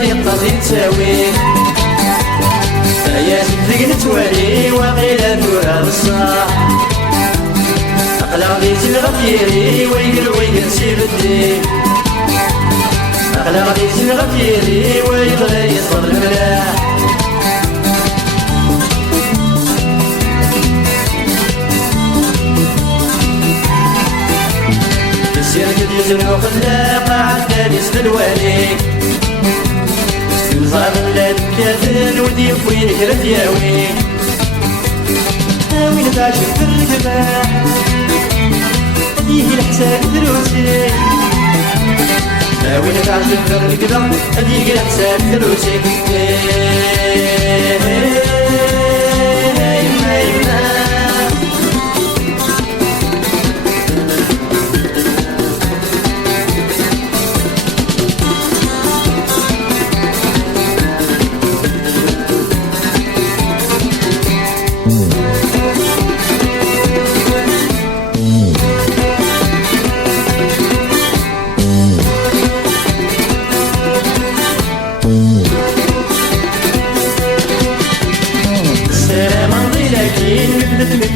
في الطريق تساوي يا سيدي نتوالي وقيلا ثورة بالصح أقلع ديت الغفيري ويقل سير الدين أقلع ديت الغفيري ويبغي يصبر الملاح السير قد يزنو خلاق عالتالي الوالي نصاب لا دكاتن ودي وين كرت ياوي وين تعشق في الركبة هديه الحساب فلوسي وين تعشق في الركبة هديه الحساب فلوسي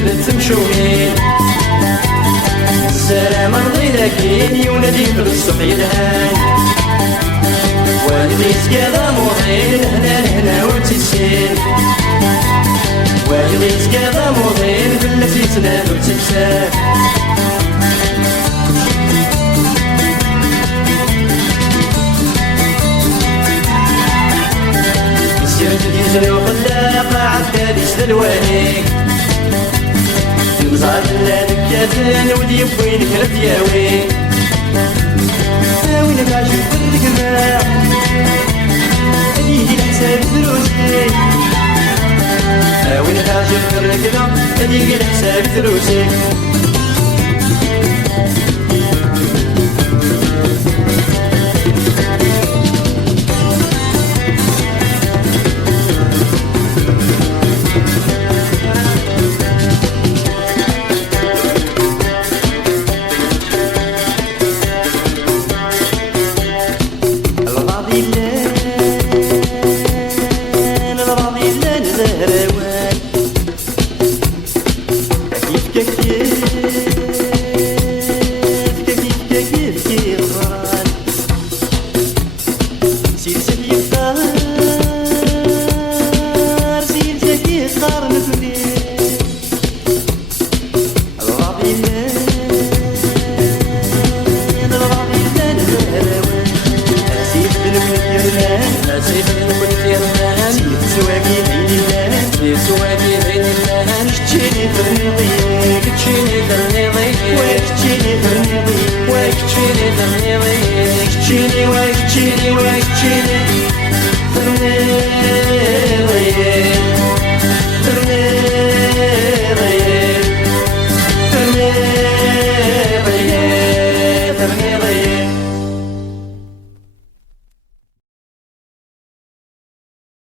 مثل تمشوين السلام رضي لكن يونادي في الصبح يلهان والدي سكاذا موضين هنا وتسين والدي سكاذا موضين في التي تنال وتمساك السير جديد وخلاق عالتاليس للوالي نصاب لا دكاتن ودي وين كرت ياوي وين تعشق في الركبة هديه الحساب فلوسي وين تعشق في الركبة هديه الحساب فلوسي Chini,